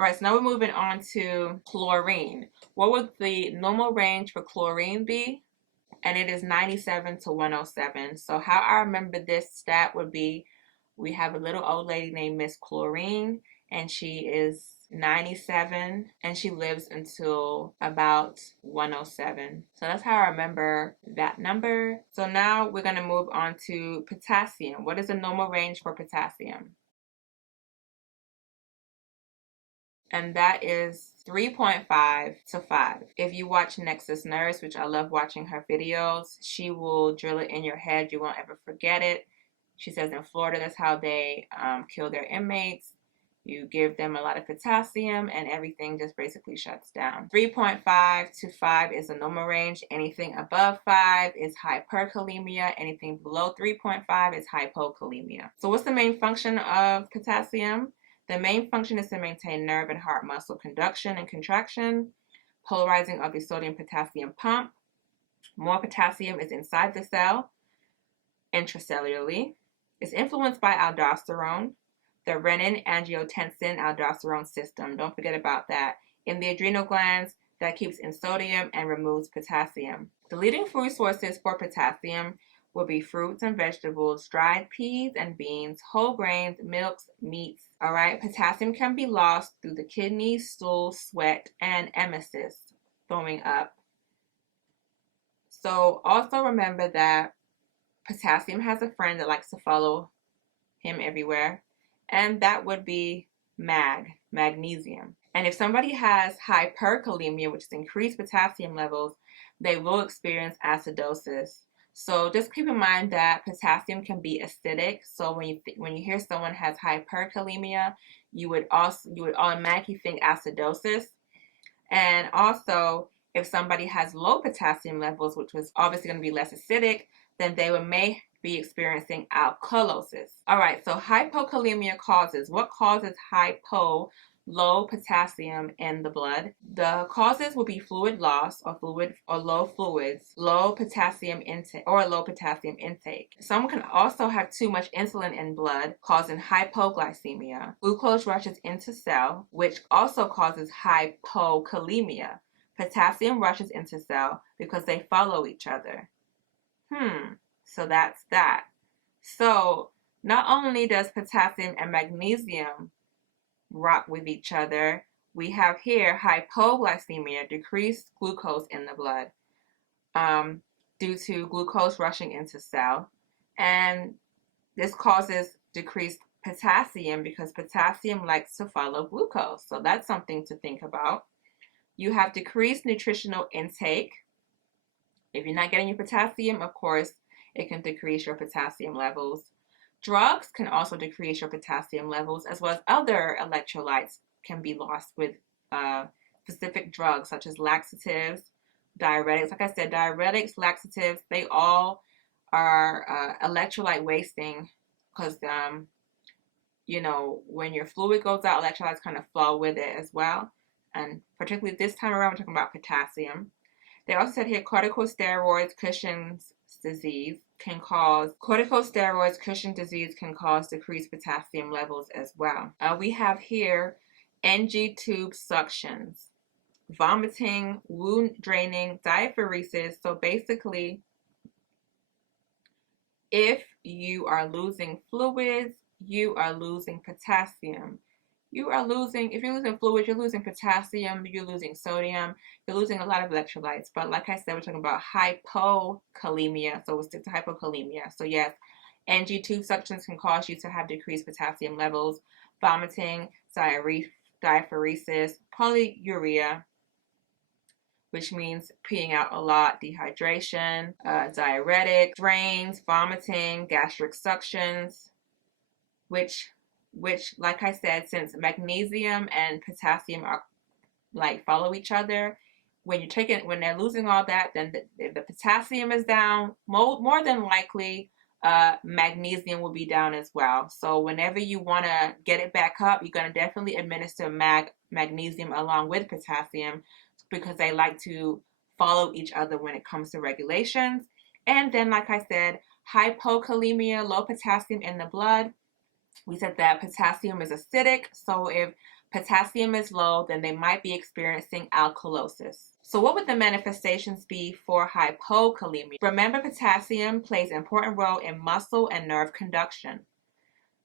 All right, so now we're moving on to chlorine. What would the normal range for chlorine be? And it is 97 to 107. So how I remember this stat would be, we have a little old lady named Miss Chlorine, and she is 97, and she lives until about 107. So that's how I remember that number. So now we're going to move on to potassium. What is the normal range for potassium? And that is 3.5 to 5. If you watch Nexus Nurse, which I love watching her videos, she will drill it in your head. You won't ever forget it. She says in Florida, that's how they kill their inmates. You give them a lot of potassium and everything just basically shuts down. 3.5 to 5 is the normal range. Anything above 5 is hyperkalemia. Anything below 3.5 is hypokalemia. So what's the main function of potassium? The main function is to maintain nerve and heart muscle conduction and contraction, polarizing of the sodium-potassium pump. More potassium is inside the cell, intracellularly. It's influenced by aldosterone, the renin-angiotensin-aldosterone system. Don't forget about that. In the adrenal glands, that keeps in sodium and removes potassium. The leading food sources for potassium will be fruits and vegetables, dried peas and beans, whole grains, milks, meats. All right, potassium can be lost through the kidneys, stool, sweat, and emesis, throwing up. So also remember that potassium has a friend that likes to follow him everywhere, and that would be magnesium. And if somebody has hyperkalemia, which is increased potassium levels, they will experience acidosis. So just keep in mind that potassium can be acidic. So when you hear someone has hyperkalemia, you would automatically think acidosis. And also, if somebody has low potassium levels, which was obviously going to be less acidic, then they may be experiencing alkalosis. All right, so hypokalemia causes. What causes low potassium in the blood? The causes will be fluid loss or low fluids, low potassium intake. Someone can also have too much insulin in blood, causing hypoglycemia. Glucose rushes into cell, which also causes hypokalemia. Potassium rushes into cell because they follow each other. So that's that. So not only does potassium and magnesium rock with each other, we have here hypoglycemia, decreased glucose in the blood due to glucose rushing into cell. And this causes decreased potassium because potassium likes to follow glucose. So that's something to think about. You have decreased nutritional intake. If you're not getting your potassium, of course, it can decrease your potassium levels. Drugs can also decrease your potassium levels, as well as other electrolytes can be lost with specific drugs such as laxatives, diuretics. Like I said, diuretics, laxatives, they all are electrolyte wasting because, when your fluid goes out, electrolytes kind of flow with it as well. And particularly this time around, we're talking about potassium. They also said here corticosteroids, Cushing's disease can cause decreased potassium levels as well. We have here NG tube suctions, vomiting, wound draining, diaphoresis. So basically, if you are losing fluids, you are losing potassium. If you're losing fluids, you're losing potassium, you're losing sodium, you're losing a lot of electrolytes. But like I said, we're talking about hypokalemia, so we'll stick to hypokalemia. So yes, NG tube suctions can cause you to have decreased potassium levels, vomiting, diaphoresis, polyuria, which means peeing out a lot, dehydration, diuretic, drains, vomiting, gastric suctions, which, like I said, since magnesium and potassium are follow each other, when they're losing all that, then the potassium is down. More than likely, magnesium will be down as well. So whenever you want to get it back up, you're going to definitely administer magnesium along with potassium because they like to follow each other when it comes to regulations. And then, like I said, hypokalemia, low potassium in the blood. We said that potassium is acidic, so if potassium is low, then they might be experiencing alkalosis. So what would the manifestations be for hypokalemia? Remember, potassium plays an important role in muscle and nerve conduction.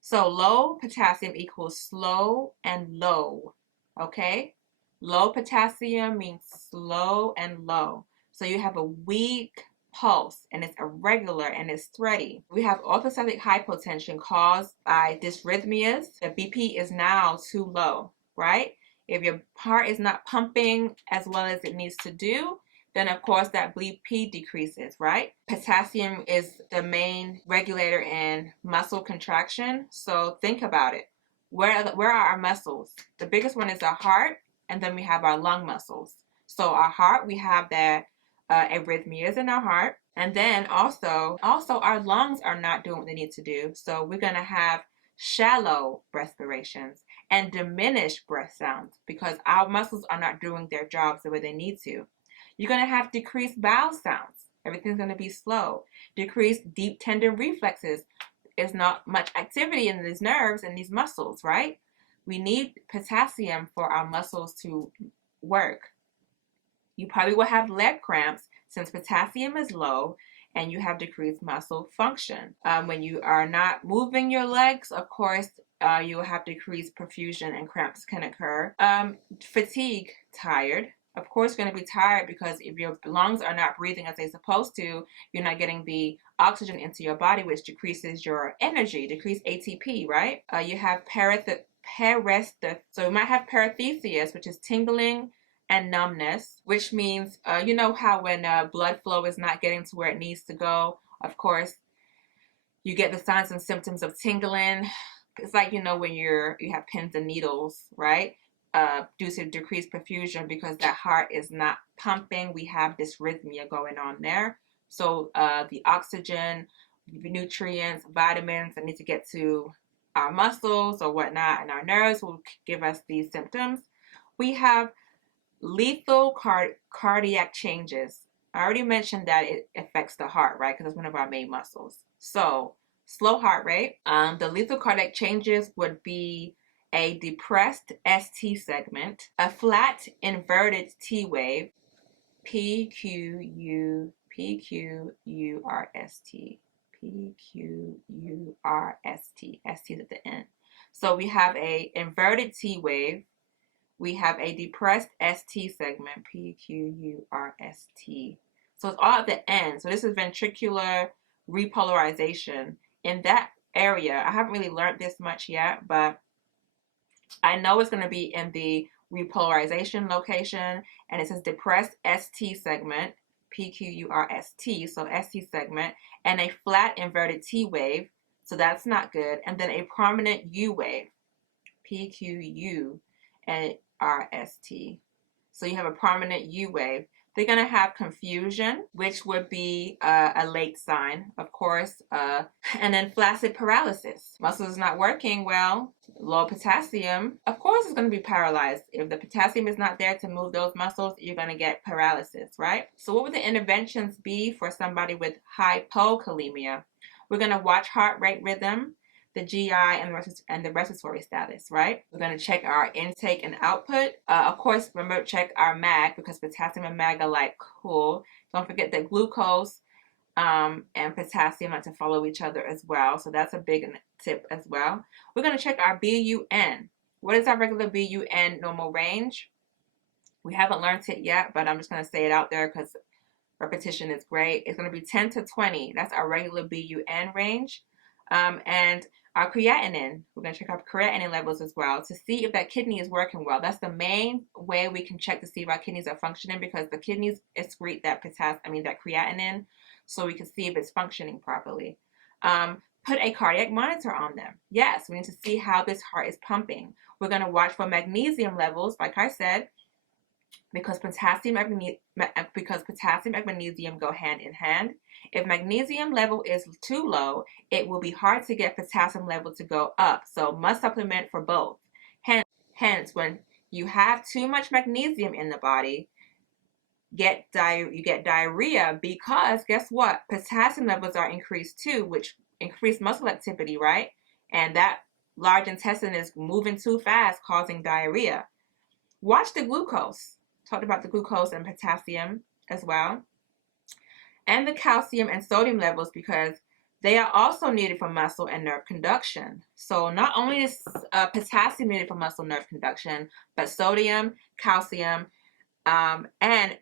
So low potassium equals slow and low, okay? Low potassium means slow and low. So you have a weak pulse, and it's irregular and it's thready. We have orthostatic hypotension caused by dysrhythmias. The BP is now too low, right? If your heart is not pumping as well as it needs to do, then of course that BP decreases, right? Potassium is the main regulator in muscle contraction. So think about it. Where are our muscles? The biggest one is our heart, and then we have our lung muscles. So our heart, we have that arrhythmias in our heart, and then also our lungs are not doing what they need to do. So we're gonna have shallow respirations and diminished breath sounds because our muscles are not doing their jobs the way they need to. You're going to have decreased bowel sounds. Everything's going to be slow. Decreased deep tendon reflexes. There's not much activity in these nerves and these muscles, right? We need potassium for our muscles to work. You probably will have leg cramps since potassium is low and you have decreased muscle function. When you are not moving your legs, of course, you will have decreased perfusion and cramps can occur. Fatigue, tired. Of course, you're going to be tired because if your lungs are not breathing as they're supposed to, you're not getting the oxygen into your body, which decreases your energy, decrease ATP, right? You have so you might have paresthesias, which is tingling and numbness, which means, you know how when blood flow is not getting to where it needs to go, of course, you get the signs and symptoms of tingling. It's like, you know, when you have pins and needles, right? Due to decreased perfusion because that heart is not pumping. We have dysrhythmia going on there. So the oxygen, nutrients, vitamins that need to get to our muscles or whatnot and our nerves will give us these symptoms. We have lethal cardiac changes. I already mentioned that it affects the heart, right? Because it's one of our main muscles. So slow heart rate. The lethal cardiac changes would be a depressed ST segment, a flat inverted T wave, PQURST, ST is at the end. So we have a inverted T wave, we have a depressed ST segment, PQURST. So it's all at the end. So this is ventricular repolarization. In that area, I haven't really learned this much yet, but I know it's going to be in the repolarization location, and it says depressed ST segment, PQURST, so ST segment, and a flat inverted T wave, so that's not good, and then a prominent U wave, PQURST. So you have a prominent U wave. They're going to have confusion, which would be a late sign, of course, and then flaccid paralysis. Muscles is not working well, low potassium, of course it's going to be paralyzed. If the potassium is not there to move those muscles, you're going to get paralysis, right? So what would the interventions be for somebody with hypokalemia? We're going to watch heart rate rhythm, the GI, and the respiratory status, right? We're going to check our intake and output. Of course, remember, check our MAG because potassium and MAG are like cool. Don't forget that glucose and potassium like to follow each other as well. So that's a big tip as well. We're going to check our BUN. What is our regular BUN normal range? We haven't learned it yet, but I'm just going to say it out there because repetition is great. It's going to be 10 to 20. That's our regular BUN range. And our creatinine, we're going to check our creatinine levels as well to see if that kidney is working well. That's the main way we can check to see if our kidneys are functioning because the kidneys excrete that creatinine, so we can see if it's functioning properly. Put a cardiac monitor on them. Yes, we need to see how this heart is pumping. We're going to watch for magnesium levels, like I said, because potassium and magnesium go hand in hand. If magnesium level is too low, it will be hard to get potassium level to go up. So must supplement for both. Hence, when you have too much magnesium in the body, you get diarrhea because guess what? Potassium levels are increased too, which increase muscle activity, right? And that large intestine is moving too fast, causing diarrhea. Watch the glucose. Talked about the glucose and potassium as well. And the calcium and sodium levels, because they are also needed for muscle and nerve conduction. So not only is potassium needed for muscle nerve conduction, but sodium, calcium, and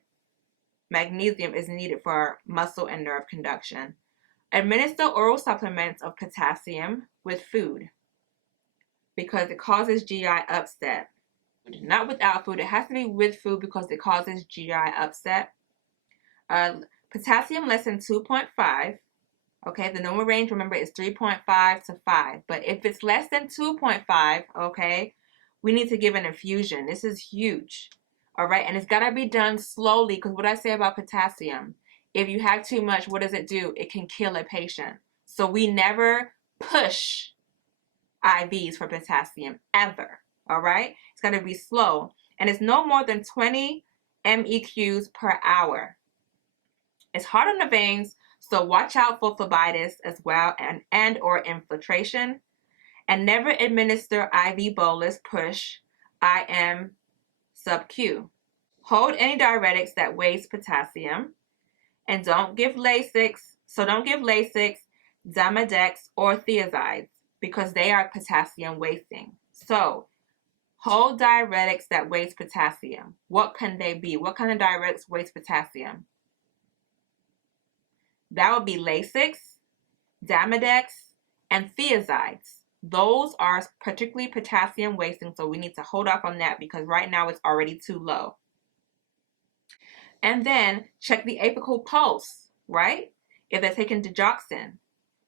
magnesium is needed for muscle and nerve conduction. Administer oral supplements of potassium with food because it causes GI upset. Not without food. It has to be with food because it causes GI upset. Potassium less than 2.5. Okay, the normal range, remember, is 3.5 to 5. But if it's less than 2.5, okay, we need to give an infusion. This is huge. All right, and it's got to be done slowly because what I say about potassium, if you have too much, what does it do? It can kill a patient. So we never push IVs for potassium, ever. All right, it's got to be slow. And it's no more than 20 MEQs per hour. It's hard on the veins, so watch out for phlebitis as well and or infiltration. And never administer IV bolus push IM sub-Q. Hold any diuretics that waste potassium. And don't give Lasix. So don't give Lasix, Demodex, or thiazides because they are potassium wasting. So hold diuretics that waste potassium. What can they be? What kind of diuretics waste potassium? That would be Lasix, Demodex, and thiazides. Those are particularly potassium wasting, so we need to hold off on that because right now it's already too low. And then check the apical pulse, right? If they're taking digoxin,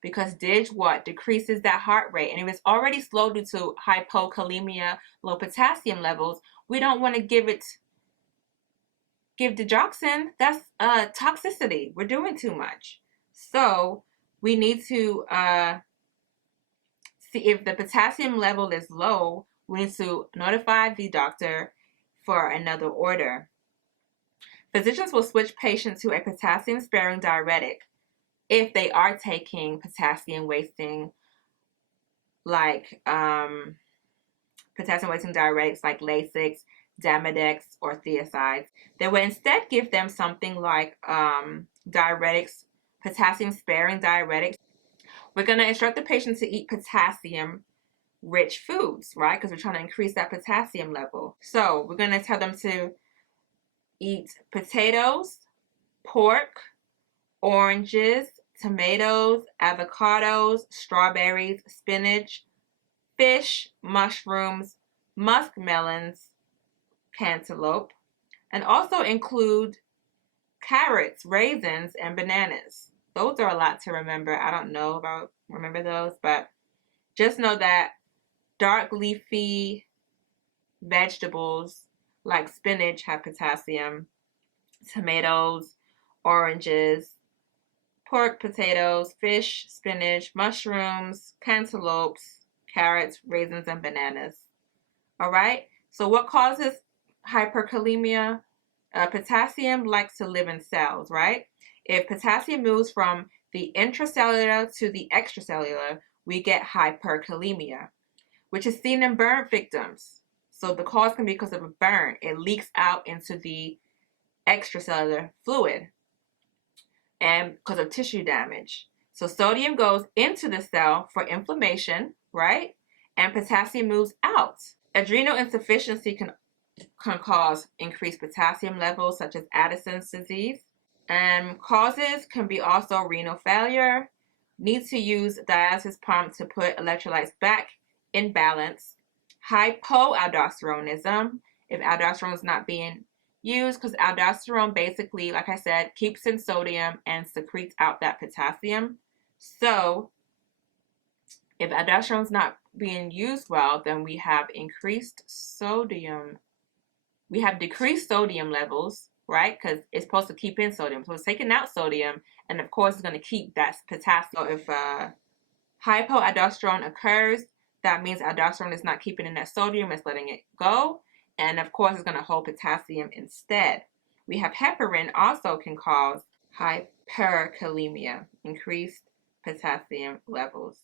because dig what? Decreases that heart rate. And if it's already slow due to hypokalemia, low potassium levels, we don't want to give digoxin. That's toxicity. We're doing too much. So we need to see if the potassium level is low. We need to notify the doctor for another order. Physicians will switch patients to a potassium-sparing diuretic if they are taking potassium-wasting, like potassium-wasting diuretics like Lasix, Demodex, or thiazides. They will instead give them something like diuretics, potassium-sparing diuretics. We're going to instruct the patient to eat potassium-rich foods, right? Because we're trying to increase that potassium level. So we're going to tell them to eat potatoes, pork, oranges, tomatoes, avocados, strawberries, spinach, fish, mushrooms, muskmelons, cantaloupe, and also include carrots, raisins, and bananas. Those are a lot to remember. I don't know about remember those, but just know that dark leafy vegetables like spinach have potassium, tomatoes, oranges, pork, potatoes, fish, spinach, mushrooms, cantaloupes, carrots, raisins, and bananas. All right? So what causes hyperkalemia? Potassium likes to live in cells, right? If potassium moves from the intracellular to the extracellular, we get hyperkalemia, which is seen in burn victims. So the cause can be because of a burn. It leaks out into the extracellular fluid and because of tissue damage. So sodium goes into the cell for inflammation, right? And potassium moves out. Adrenal insufficiency can cause increased potassium levels, such as Addison's disease. And causes can be also renal failure, need to use dialysis pump to put electrolytes back in balance, hypoaldosteronism, if aldosterone is not being used, because aldosterone basically, like I said, keeps in sodium and secretes out that potassium. So if aldosterone is not being used well, then we have increased sodium. We have decreased sodium levels, right? Because it's supposed to keep in sodium. So it's taking out sodium, and of course it's going to keep that potassium. So if hypoaldosterone occurs, that means aldosterone is not keeping in that sodium, it's letting it go. And of course, it's going to hold potassium instead. We have heparin also can cause hyperkalemia, increased potassium levels.